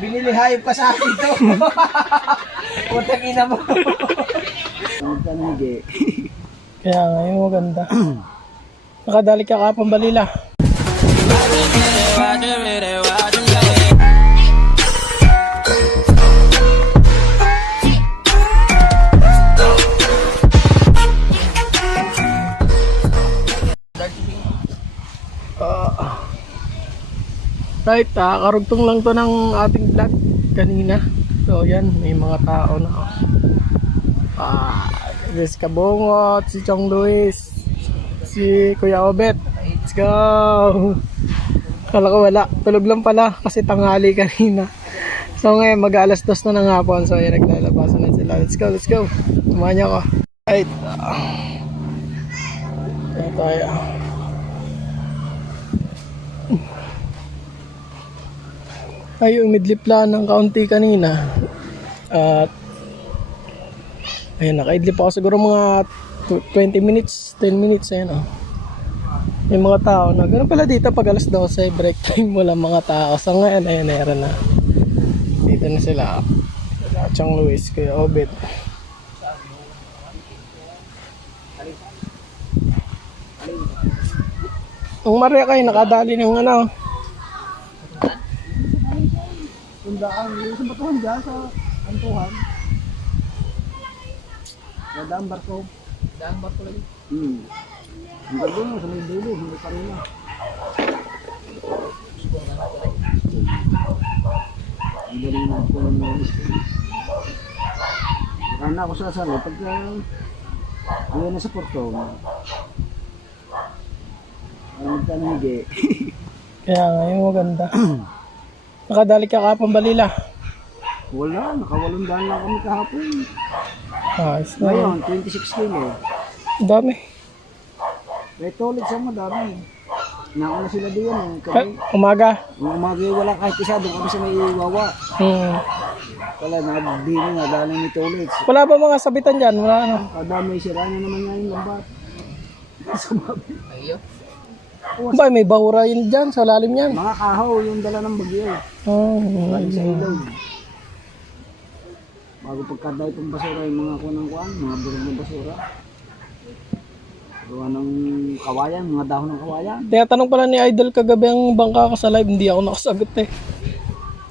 Binili hayop pa sa akin ito. Putang ina mo. Ang tanigi. Kaya nga, yung maganda. Nakadali ka kapang balila. Right, karugtong lang to ng ating vlog kanina. So yan, may mga tao na Luis Cabongot, si Chong Luis, si Kuya Obet. Let's go! Kala ko wala, tulog lang pala kasi tanghali kanina. So ngayon mag-alas 2 na ng hapon. So yan, naglalabasan na sila. Let's go, let's go. Tumahan niyo ako. Right, kaya tayo. Ay, yung midlip lang ng kaunti kanina. At ayun, naka-idlip ako siguro mga 20 minutes, 10 minutes. Ayan, oh. Yung mga tao na ganoon pala dito pag alas 12 break time mo lang mga tao. So ngayon, ayun, meron na. Dito na sila. Sila Chong Luis, Kuya Obet. Ang Maria kayo, nakadali ng ano. Tundaan, yung sa batuhan dyan sa antuhan. Daan barko. Daan barko lagi. Ang barko na sa may dulo, hindi pa rin na. Ang galing na ako ng mga isko. Kaya na ako sasali, pagka ayaw na sa porto, ang tanigi. Kaya nga, yung maganda. Nakadali ka kapang balila. Wala, nakawalong daan lang kami kahapon. Ayos na. Ngayon, 26 kilo. Dami. May toilet sa madami. Nauna sila diyan eh. Ay, umaga. Yung umaga wala kahit isa, doon kami sa may iwawa. Wala, nakabili nga, dahil may toilets. Wala ba mga sabitan dyan? Wala ano? Kadami, sira niya naman nga yung lambat. Sumabi. Ayaw. Ba, may bahura yun dyan sa lalim yan. Mga kahoy, yung dala ng bagyo. Galing sa ilaw. Bago pagkada itong basura, yung mga kunang-kuan, mga burog ng basura. Gawa ng kawayan, mga dahon ng kawayan. Tinatanong pala ni Idol kagabi ang bangka ko sa live, hindi ako nakasagot eh.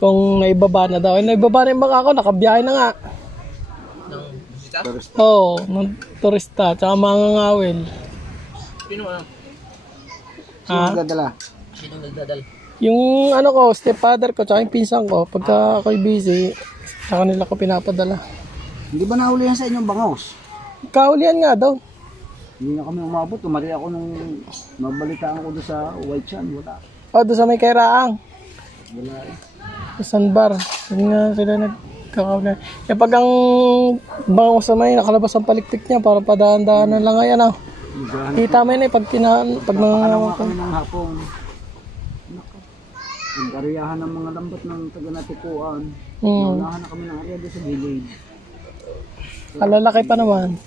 Kung naibaba na daw. Naibaba na yung bangka ko, nakabiyahe na nga. Ng bisita? Oo, ng turista, tsaka mga ngawil. Sino ano? Ha? Sino nagdadala? Sino nagdadala? Yung ano ko, stepfather ko, tsaka yung pinsan ko, pagka ako'y busy, sa kanila ko pinapadala. Hindi ba nahulihan sa inyong bangos? Kahulihan nga daw. Hindi na kami umabot. Tumari ako nung mabalitaan ko doon sa White Chan. Wala. O, doon sa may kairaang. Wala eh. Sa sandbar. Doon nga sila nagkakahulihan. Eh pag ang bango sa may nakalabas ang paliktik niya, parang padahan-dahanan lang ngayon. Oh. Kita mo yun eh, pag Napakalawa kami ng hapon. Nag-ariyahan ng mga lambat ng taga-natikuan. Naunahan na kami ng area doon sa village. Alalaki pa naman.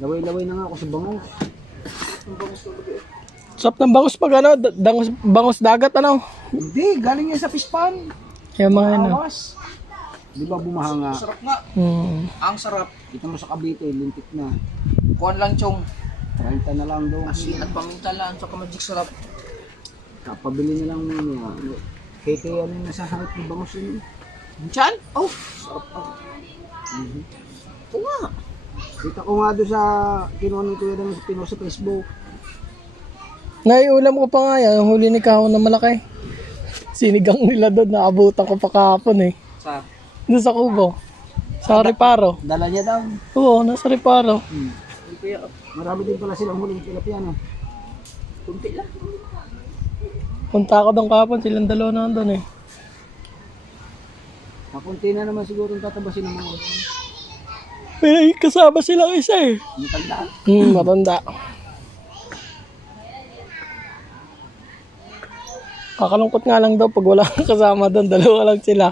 Laway-laway na nga ako sa bangos. Sarap ng bangus pag ano, bangus dagat ano. Hindi, galing yan sa pispan. Kaya mga yun. Awas. Di ba bumaha nga? Sarap nga. Ang sarap. Kita mo sa Cavite, lintik na. Kuhan lang chong. 30 na lang doon. Asin at paminta lang sa magic sarap. Kapabili na lang muna. Kete yan na sa harap ng bangus yun. Diyan? Oh, sarap pa. Ito nga. Kita ko nga doon sa kinuha ng kuya ng Pino sa Facebook. Naiulam ko pa nga yan, yung huli ni Kahon na malaki. Sinigang nila doon, naabutan ko pa kahapon eh. Sa? Doon sa Kubo. Sa Riparo. Dala niya daw. Oo, nasa Riparo. Marami din pala silang huling tilapia no. Kunti lang. Punta ako doon kahapon, silang dalawa na doon eh. Kapunti na naman siguro tatabasin ng mga May kasama silang isa eh. matanda. Matanda. Kakalungkot nga lang daw pag wala kang kasama doon, dalawa lang sila.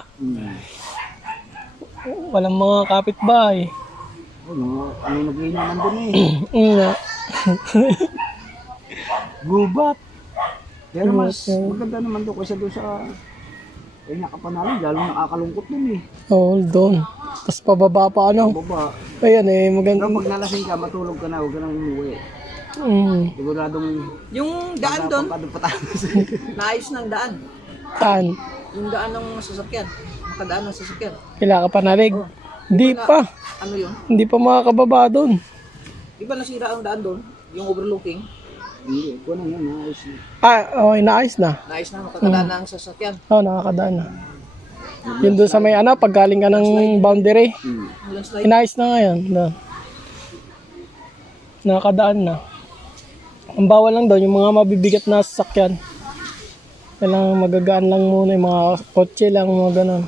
Walang mga kapitbahay. Ano nag-iinuman doon eh. Gubat. Pero mas maganda naman doon kaysa doon sa Kaya nakapanalo, lalo nakakalungkot dun eh. Oo, doon. Tapos pababa pa ano. Baba. Ayan eh, maganda. Pero pag nalasing ka, matulog ka na, huwag ka nang umuwi. Siguradong Yung daan doon, patatas. naayos ng daan. Saan? Yung daan ng sasakyan. Makadaan ng sasakyan. Kailangan ka pa nalig. Hindi pa. Ano yun? Hindi pa makakababa doon. Di ba nasira ang daan doon? Yung overlooking? Hindi, kuha na yan, naayos na. Okay, naayos na. Naayos na, makakadaan ng sasakyan. Oo, nakakadaan na. Yun doon sa may ano, pag galing ka ng boundary. Walang slide. Inayos na ngayon. Doon. Nakakadaan na. Ang bawal lang doon, yung mga mabibigat na sasakyan. Kailangan magagaan lang muna, yung mga kotse lang, mga ganun.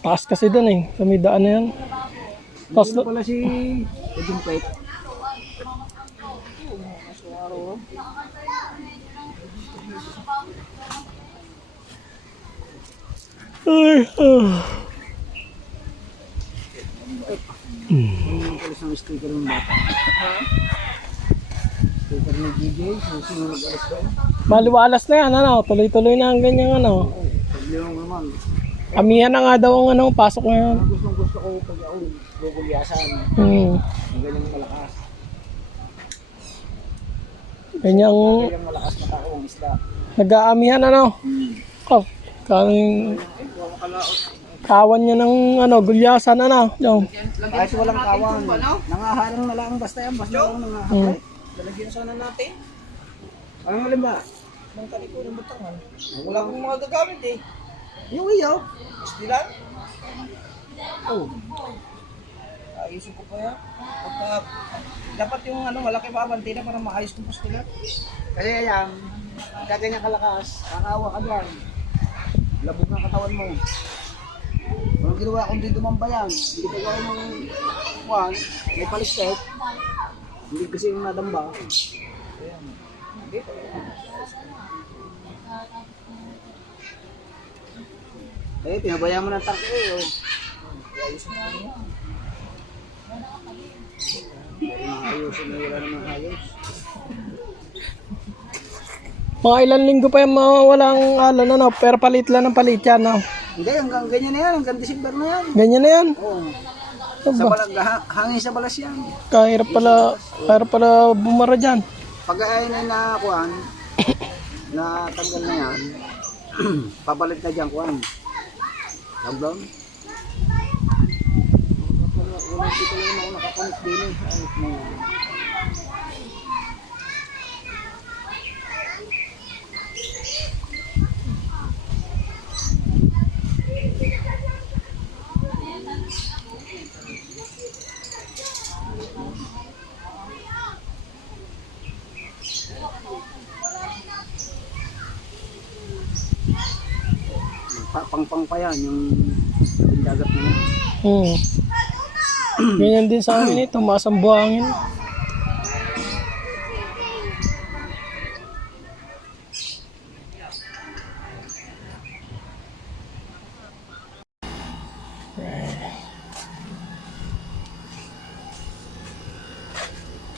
Taas kasi doon eh, sa may daan na yan. Tapos, Ito pala si Jumpet. Yung pala isang sticker ng bata. Sticker ni DJ, kung sino nag-alas ba? maliwalas na yan, ano, tuloy-tuloy na ang ganyang ano. Problema naman. Amihan na nga daw ang ano, pasok ngayon. Ang gusto ko pag ako gugulyasan. Ang ganyang malakas. Ganyang, Ganyang malakas na tao ang isda. nag-aamihan ano. Oh, kawan niya ng ano, gulyasan ano. Yung, Kahit walang kawan, nangaharang na lang basta yan, basta lang nangaharang. Lalagyan sana natin. Anong alin ba? Ng kaliko ng batangan. Wala akong mga gagamit eh. Yung iyo. Stilan? Oh. Ayusin ko pa yan. Pagka, dapat yung ano, malaki pa abante na para maayos kong pastilan. Kasi yan, kaganyan kalakas, kakawa ka dyan. Labog ng katawan mo. Walang ginawa kundi dumambayan. Hindi ka gawin ng kuwan, may palistek. Hindi kasi yung nadamba. Eh, pinabayaan mo ng tangke eh. Oh. Ayusin na wala naman ayos. mga ilang linggo pa yung mawawalang alon ano, pero palit lang ng palit yan. No? Hindi, hanggang ganyan na yan, hanggang December na yan. Ganyan na yan. Oo. Ano Sa ba? balag, hangin sa balas yan. Kahirap pala bumara dyan. Pag ay na kuan, na tanggal na yan, papalit na dyan kuan. Tagdown. Wala dito lang ako nakapunit din eh. Ayos mo. Pang-pang pa yan, yung dagat na yan. Ganyan din sa amin eh, tumaas ang buhangin.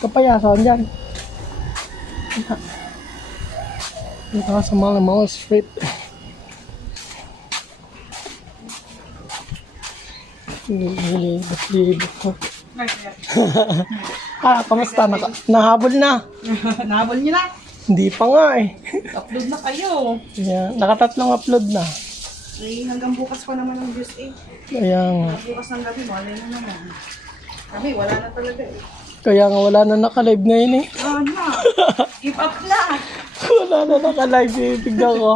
Kapayasan dyan. Dito ka sa mga street. Libot ko. Kamusta? Nahabol na. Nahabol niyo na. Hindi pa nga eh. Upload na kayo. Yeah, nakatatlong upload na. Eh, hanggang bukas pa naman ang views eh. Kaya nga. Bukas ng gabi, wala na naman. Kami, wala na talaga eh. Kaya nga wala na naka-live ngayon eh. Oh, na. Give up na. Wala na naka-live eh. Tignan ko.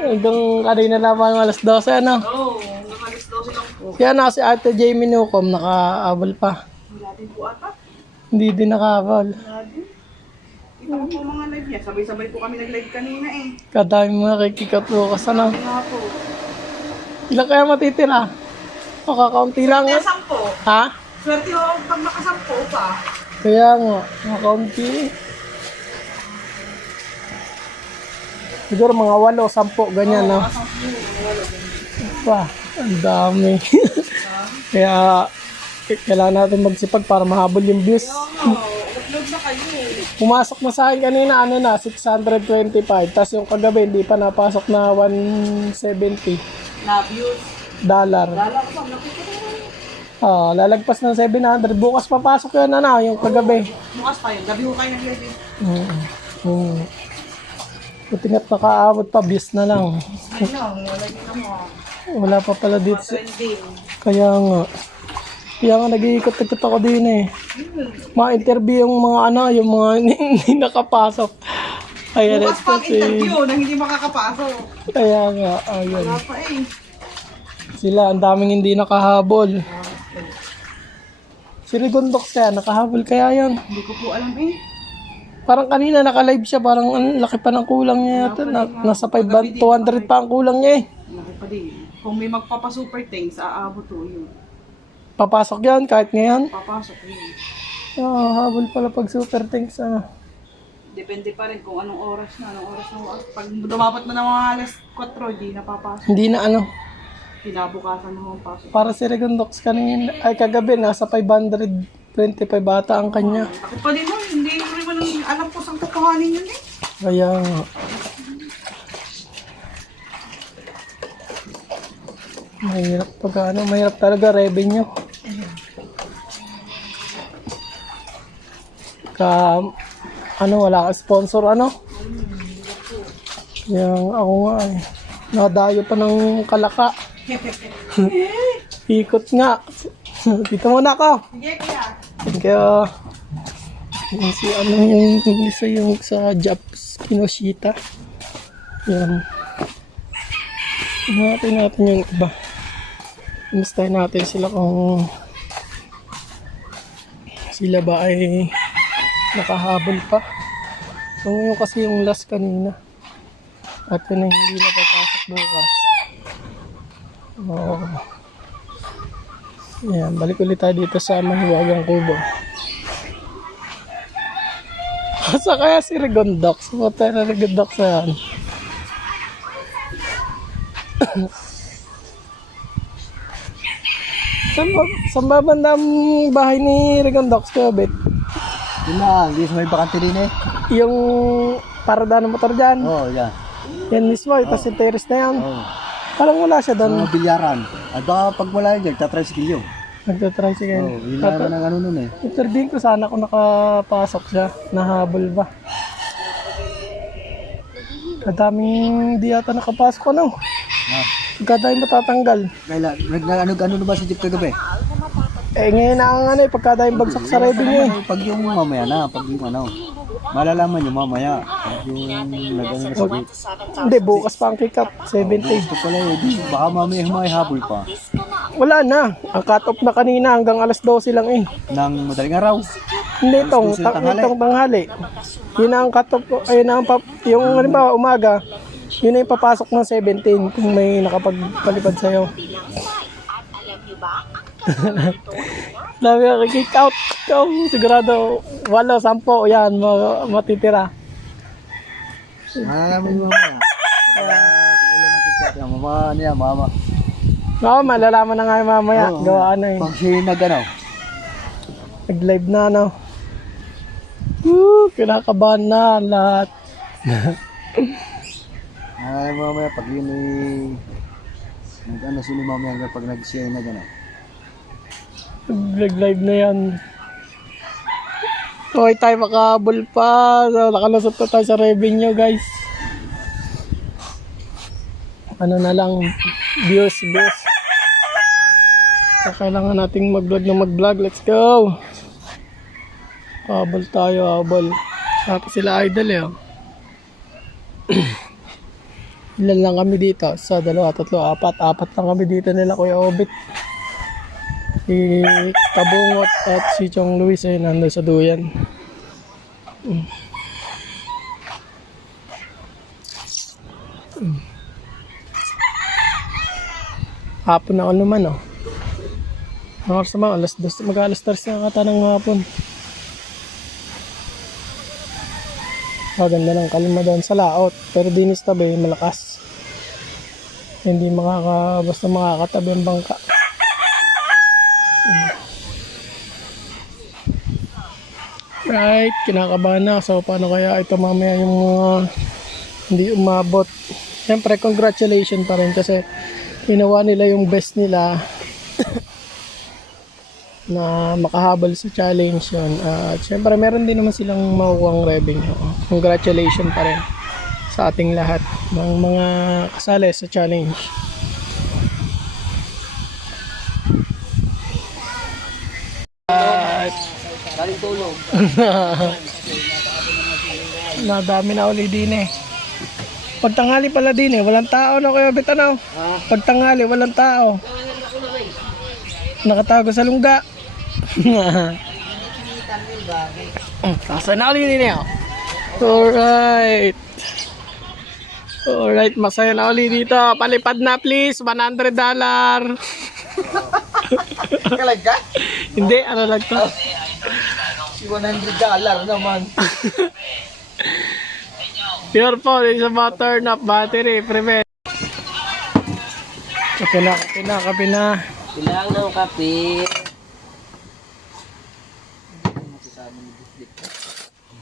Hanggang kanina naman alas 12 ano. Oo, nakalis daw silang po. Kaya na si Ate Jamie Nucom naka-abol pa. Wala din po ata. Hindi din naka-abol. Wala din. Ito ko po mga live niya. Sabay-sabay po kami nag-live kanina eh. Kadami mga kikikatukas ano. Kaya po. Ilan kaya matitira? Makakaunti lang Kaya eh. 10. Ha? Swerte ho pag nakasampo pa. Kaya nga, makakaunti eh. Siguro mga 8, 10, ganyan no. Pa, ang dami. Kaya kailangan natin magsipag para mahabol yung views. Oo, upload na kayo. Pumasok na sa akin kanina, ano na, 625. Tapos yung kagabi, hindi pa napasok na 170 Na-views. dollar. Lala ko bang nakita ko. Lalagpas ng 700. Bukas papasok yun, ano, yung kagabi. Bukas pa yun. Gabi ko kayo nag-review. Buti nga't nakaabot pa, bis na lang. Ano, nalagyan na mo. Wala pa pala dito. Trending. Kaya nga nag-iikot-ikot ako din eh. Ma-interview yung mga ano, yung mga hindi nakapasok. Ayan, Bukas pa ang interview na hindi makakapasok. Kaya nga, ayun. Wala pa eh. Sila, ang daming hindi nakahabol. Si Rigondox kaya, nakahabol kaya yan. Hindi ko po alam eh. Parang kanina naka-live siya, parang ang laki pa ng kulang niya yata. Nasa 200 pa ang kulang niya eh. Laki pa din. Kung may magpapa-super things, aabot to yun. Papasok yan kahit ngayon. Papasok yun. Habol pala pag super thanks. Depende pa rin kung anong oras na. Pag dumapat na ng mga alas 4, di napapasok. Hindi na ano. Pinabukasan na mga pasok. Para si Rigondox kanina, ay kagabi, nasa 525 bata ang kanya. Laki pa din mo. Hindi ko rin alam ko saan kukuhanin yun eh. Kaya nga. Mahirap pag ano, mahirap talaga revenue. Wala kang sponsor ano. Yung ako nga eh. Nadayo pa ng kalaka. Ikot nga. Dito muna ako. Sige kuya. Kaya yung si ano yung isa yung sa Japs Kinoshita. Yan. Natin yung iba. Kumustahin natin sila kung sila ba ay nakahabol pa. So yung kasi yung last kanina. At yun ay hindi napapasok bukas. Yan, balik ulit tayo dito sa Mahiwagang Kubo. Asa kaya si Rigondox? Puta na Rigondox na yan. Saan ba banda ang bahay ni Rigondox ko, Bet? Yun na, hindi sa may bakante rin eh. Yung parada ng motor dyan. Oo, yan. Yan mismo, tapos yung terrace na yan. Oo. Parang wala siya doon. Mga bilyaran. At baka pag wala yun, tatricycle yun. Nagtatricycle. Oo, yun na naman ang ano nun eh. Interviewin ko sana kung nakapasok siya. Nahabol ba? Kadaming di yata nakapasok ano. Pagkadaming matatanggal. Kailan, ano na ba si Jeep kagabi? Ngayon na ang ano eh, pagkadaming bagsak sa revenue eh. Pag yung mamaya na, pag yung ano, malalaman yung mamaya. Pag yung nag-ano na sa gate. Hindi, bukas pa ang kick up. 70. Ito pala eh, baka mamaya may habol pa. Wala na. Ang cut-off na kanina hanggang alas 12 lang eh. Nang madaling araw. Hindi itong, Alas 12 tanghali. itong tanghali. Yun ang cut-off, ayun ang, yung halimbawa umaga, yun na yung papasok ng 17 kung may nakapagpalipad sa'yo. Dami ka kick out. Ikaw, sigurado 8, 10, yan, matitira. Malalaman yung mamaya. Kung ilan ang kikat yan, ano yan, mama. Oo, malalaman na nga yung mamaya. Oo, Gawaan na eh. Pag siya nag-ano, Nag-live na ano. Kinakabahan na lahat. malalaman mo mamaya pag yun ay nag-ano sino mamaya hanggang pag nag-siya nag-ano. Nag-live na yan. Okay tayo makahabol pa. So, nakalusot na tayo sa revenue guys. Ano na lang, views. So, kailangan nating mag-vlog. Let's go. Habol tayo, habol. Tapos sila idol eh. Ilan lang kami dito? So, 2, 3, 4. 4 lang kami dito nila Kuya Obit. Si Kabungot at si Chong Luis ay nandun sa duyan. Hapon na ako naman oh. Ang oras naman, alas 2, mag-alas 3 na kata ng hapon. Maganda ng kalima doon sa laot. Pero dinis tabi, malakas. Hindi basta makakatabi ang bangka. Right, kinakabahan na. So, paano kaya ito mamaya yung mga hindi umabot? Siyempre, congratulations pa rin kasi ginawa nila yung best nila na makahabol sa challenge yun. At siyempre, meron din naman silang makukuhang revenue. Congratulations pa rin sa ating lahat ng mga kasali sa challenge. Galing tulog. Nadami na uli din eh. Pagtanghali pala din eh, walang tao na Kuya Bet, ano? Pagtanghali, walang tao. Nakatago sa lungga. Sasa na uli din eh. Alright. Alright, masaya na uli dito. Palipad na please, $100. Kalag ka? Hindi, ano lang to? $100 naman. Your phone is about turn up battery, prevent. Kape na. Kailangan ng kape.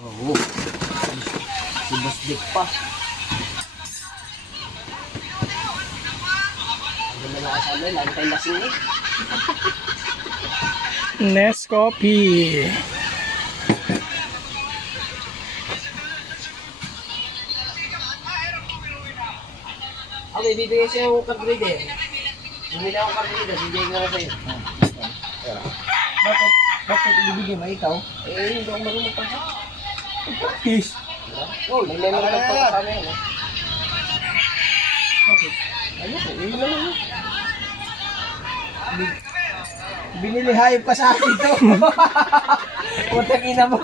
Oo. Si Basdik pa. Ang ganda na kasama, lagi tayong lasing eh. Nescopi. Okay, bibigay siya yung card reader. Bumili ako card reader, bibigay ko na sa'yo. Bakit ibibigay mo ikaw? Eh, hindi ako marunong pagka. Practice. Oh, may memory card pa kasama yan eh. Bakit? Ayun, yun lang yun. Binili hayop ka sa akin ito. Putang ina mo.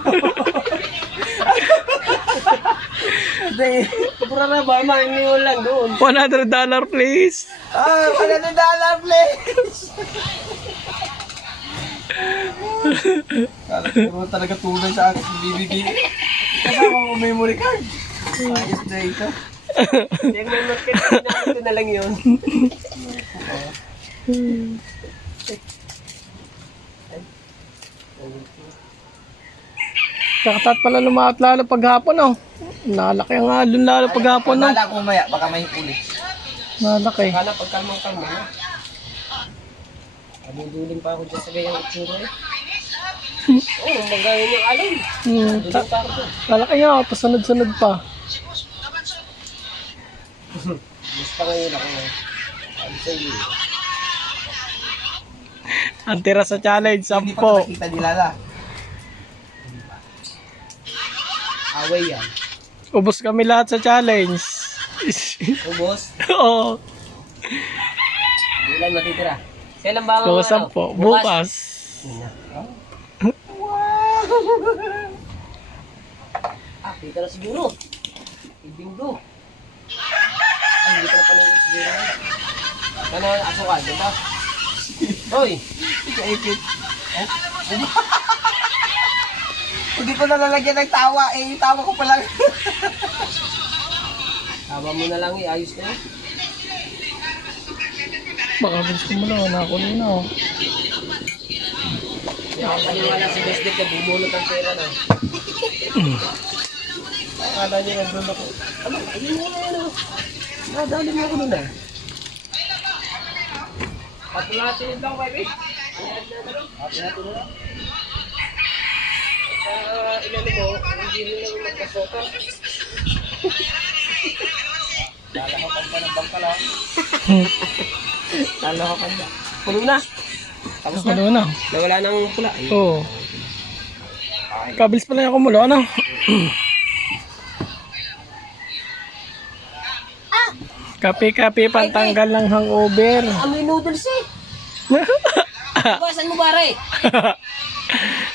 Pura na ba? Mahingi lang doon. $100 please. $100 please. Kala talaga tunay sa akin si BBB. Kasama mo memory card. Ayos na ito. Yung memory card natin na lang yun. Kakatat pala lumahat lalo paghapon oh. Nalaki ang alon lalo paghapon no. Kala ko maya, baka may huli. Nalaki. Kala pagkalmang-kalma na. Abuduling pa ako dyan sa gayang itsura eh. Oo, magayon yung alon. Abuduling pa ako dyan. Nalaki nga, pasunod-sunod pa. Gusto ngayon ako eh. Ano sa iyo? Ang tira sa challenge, 10. Hindi pa nakita ni Lala. Away yan. Ubos kami lahat sa challenge. Ubos. Oo. Ilan natitira? Kailan ba So, 10. Bukas. Ah, kita na siguro. Ibinggo. Ay, hindi pa na paningin siguro. Ano, asukal, di ba? Hoy! Ikaipit. Hindi ko nalalagyan ng tawa eh. Yung tawa ko pa lang. Tawa mo na lang eh. Ayos na yun. Baka bilis ko mula, nakakulo na oh. Nakakaliwala si Besdik na bumulot ang pera na. Akala niya nagdoon ako. Ano? Ayun mo na yan oh. Nadali mo ako nun ah. Patulatin lang baby. Patulatin lang. Ilan mo, hindi rin lang magkasota. Lalahakan pa ng bangka lang. Lalahakan ba? Puno na. Tapos na. Nakakulo na. Nawala ng pula. Oo. Kabilis pala yung kumulo, ano? Kape-kape, pantanggal ng hangover. Amoy noodles eh. Inubasan mo bare.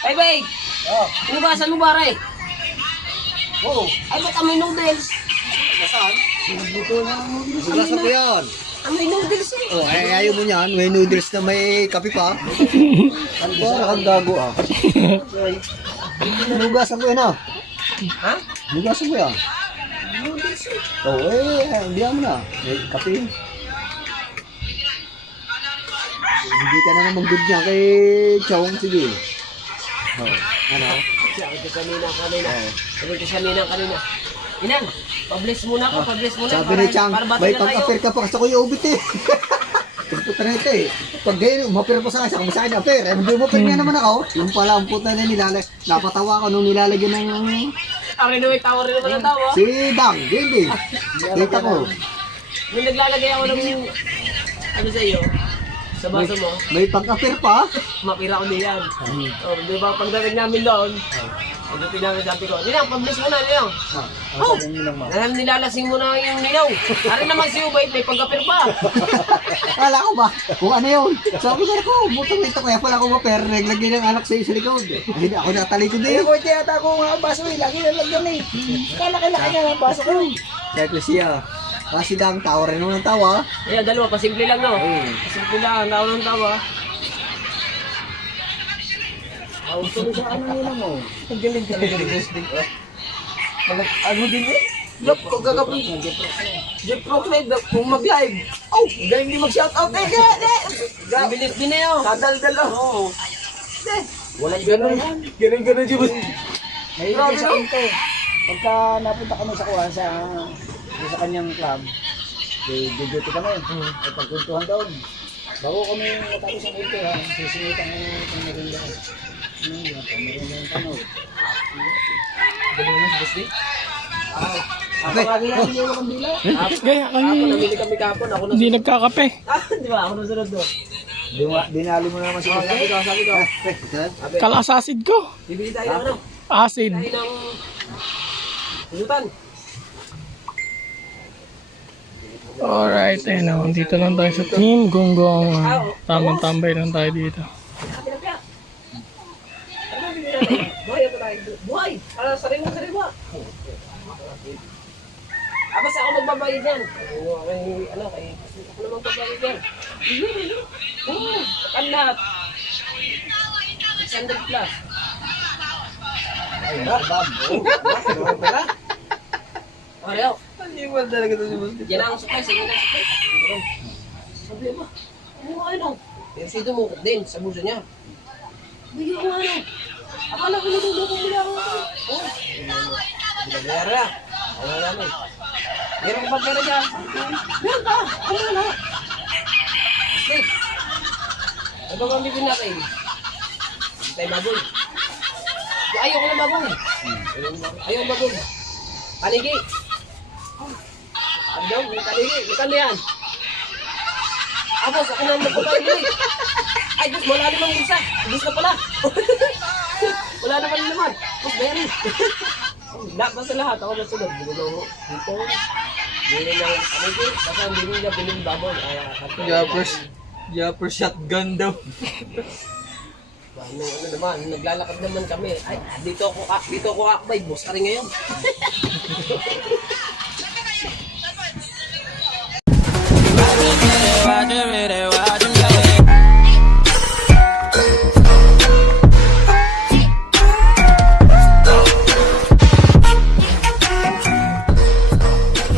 Ay bay. Inubasan mo bare. Oo. Ay ba't amoy noodles? Nasaan? Sinubuto na ang noodles. Nasa ko yan. Amoy noodles eh. Oh, ay ayaw mo niyan. May noodles na may kape pa. Para kang gago ah. Nugasan ko yan ah. Ha? Nugasan ko yan. Noodles eh. Oh, hindi mo na. May kape. Hindi ka na naman good niya kay Chong. Sige. Oh, ano? Sabi ko kanina. Sabi ko kanina. Inang, pa-bless muna ako, pa-bless muna. Sabi ni Chang, para may bati na tayo. pang-apir ka pa kasi ako yung ubit eh. Puta na ito eh. Pag ganyan, umapir pa sa akin, kung sa akin apir. Eh, hindi umapir nga naman ako. Yung pala, ang puta na napatawa ko nung nilalagyan ng Ang rin tawa rin naman ang tawa. si Dang, hindi. Kita ko. Nung naglalagay ako ng ano sa iyo, sa baso mo, May pang-apir pa. mapira ko niyan. Oh, di ba pagdating namin doon, pagdating namin sabi ko, Ninang, pag-bless mo na, Ninang. Oh, dahil nilalasing mo na yung ninaw. Ari naman si Ubay, may pagkapir pa. Kala ko ba? Kung ano yun? Sabi ko, butang ito kaya pala ako mapir. Naglagay ng anak sa likod. Hindi ako natalikod eh. Ko tiyata ko nga baso eh, lagi na lang yan eh. Kalaki-laki nga ang baso ko. Kaya ko siya. Kasi Dang, tawa rin ng tawa. Ayan, dalawa, pasimple lang, no? Pasimple lang, tawa ng tawa. Ang galing talaga ni Gusling. Ano din eh? Lop ko gagawin. Jeff Proclaim, kung mag-live. Oh, galing din mag-shoutout eh. Bilis din na yun. Kadal-dal oh. Wala ganun. Ganun Jeff. May isa ito. Pagka napunta kami sa kuha sa kanyang club, duty kami. Ay pagkuntuhan doon. Bago kami natapos ang kulto ha, sisingitan ko ng maganda. Maganda yung tanong. Gaya Ako, namili kami kapon. Ako hindi nagkakape. Di ba? Ako nasunod doon. Dinali mo na naman si Kuya. Sabi ko. Kalasasid ko. Bibili tayo ng ano? Acid. Tayo ng pulutan. Alright, ayun o. Dito lang tayo sa Team Gonggong. Tamang tambay lang tayo dito. Pinapya. Ano bibili natin? Buhay ako tayo. Buhay! Para sariwa. Basta ako magbabayad yan. Kay ako naman magbabayad yan. Oo, pakan lahat. 600 plus. Oreo. Hindi mo talaga ito si Boss. Yan ang supply, sige na supply. Sabi ba? Ano ano? Pero sito mo din sa bulsa niya. Bigyan ko ano. Akala ko niluluto mo lang ako. Oh. Pera. Ano namin? Meron ka ba pera dyan? Meron ka. Ano na? Steve. Ano ba ang bibin natin? Hindi tayo baboy. Ayaw ko na baboy. Ayaw baboy. Panigi. Ano daw? May panigi. Ikan na yan. Abos, ako na magpapanigi. Ay, Diyos, wala namang isa. Diyos na pala. Wala naman naman. Diyos, meron. Lahat sa lahat. Ako nasunod. Binulong dito. Bili ng panigi. Basta hindi nila biling baboy. Japper shotgun daw. Ano naman, naglalakad naman kami. Ay, dito ako akbay. Boss ka rin ngayon.